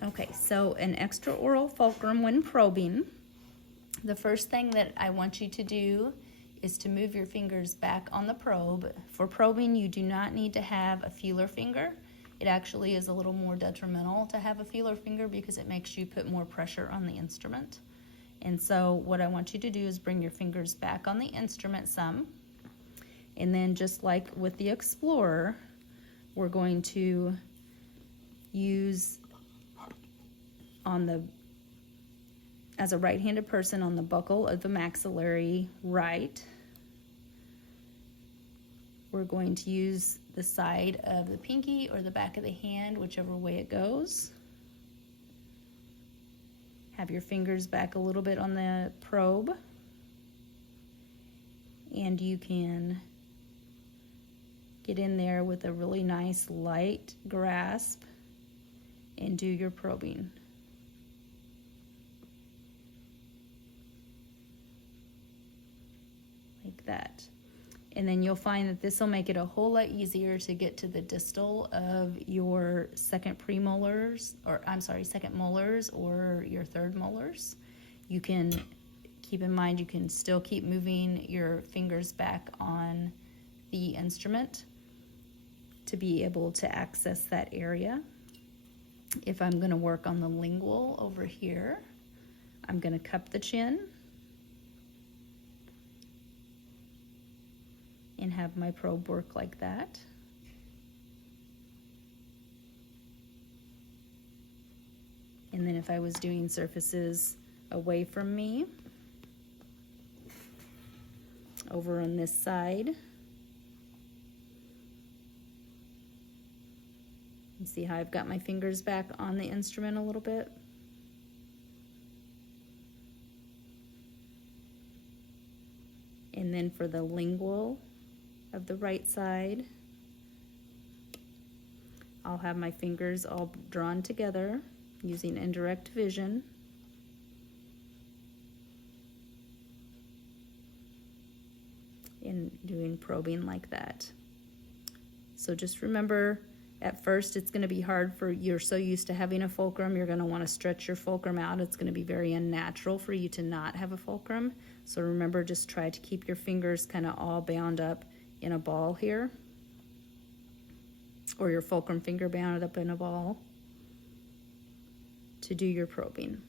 Okay, so an extraoral fulcrum when probing. The first thing that I want you to do is to move your fingers back on the probe. For probing, you do not need to have a feeler finger. It actually is a little more detrimental to have a feeler finger because it makes you put more pressure on the instrument. And so what I want you to do is bring your fingers back on the instrument some. And then just like with the Explorer, we're going to use as a right-handed person on the buccal of the maxillary right, we're going to use the side of the pinky or the back of the hand, whichever way it goes. Have your fingers back a little bit on the probe, and you can get in there with a really nice light grasp and do your probing. Like that. And then you'll find that this will make it a whole lot easier to get to the distal of your second molars or your third molars. You can keep in mind you can still keep moving your fingers back on the instrument to be able to access that area. If I'm going to work on the lingual over here, I'm going to cup the chin and have my probe work like that. And then if I was doing surfaces away from me, over on this side, you see how I've got my fingers back on the instrument a little bit? And then for the lingual of the right side, I'll have my fingers all drawn together using indirect vision. And doing probing like that. So just remember, at first it's going to be hard you're so used to having a fulcrum, you're going to want to stretch your fulcrum out. It's going to be very unnatural for you to not have a fulcrum. So remember, just try to keep your fingers kind of all bound up in a ball here, or your fulcrum finger bound up in a ball to do your probing.